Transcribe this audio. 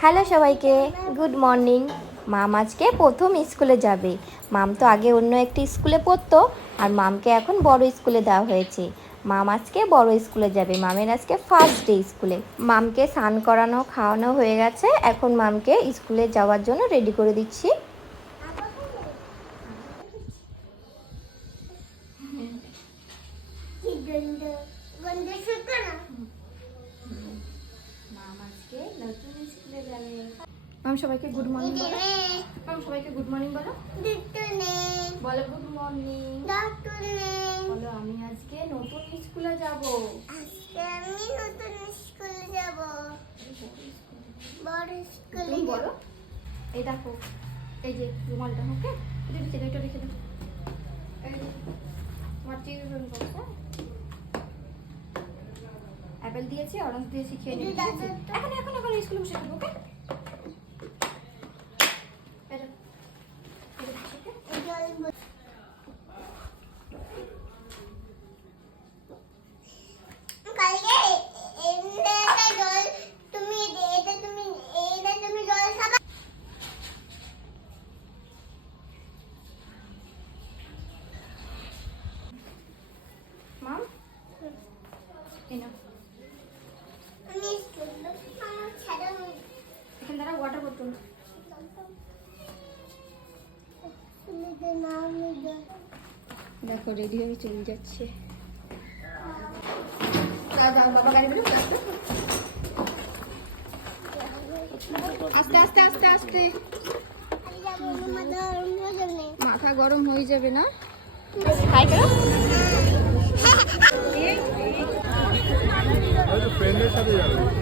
Hello সবাইকে, good morning. মাম আজকে প্রথম স্কুলে যাবে। মাম তো আগে অন্য একটি স্কুলে পড়তো, আর মামকে এখন বড় স্কুলে দেওয়া হয়েছে। মাম আজকে বড় স্কুলে যাবে। মামের আজকে ফার্স্ট ডে স্কুলে। মামকে স্নান করানো খাওয়ানো হয়ে গেছে, এখন মামকে স্কুলে যাওয়ার জন্য রেডি করে দিচ্ছি। মাম সবাইকে গুড মর্নিং বলো। মাম সবাইকে গুড মর্নিং বলো। বলো গুড মর্নিং। বলো আমি আজকে নতুন স্কুলে যাব। তুমি বলো। এই দেখো, এই যে রুমালটা, ওকে এটা রেখে দাও। এই যে তোমার চিলড্রেন বক্স, অ্যাপেল দিয়েছি, অরেঞ্জ দিয়েছি, খেয়ে নিন। এখন স্কুলে বসে খাবো, ওকে? মাম এখানে দাঁড়া, ওয়াটার বোতল। দেখো রেডি হয়ে চলে যাচ্ছে। বাবা গাড়ি বেরো, আস্তে আস্তে আস্তে আস্তে। মাথা গরম হয়ে যাবে না? হাই করো। ফ্রেন্ডের সাথে যাবে।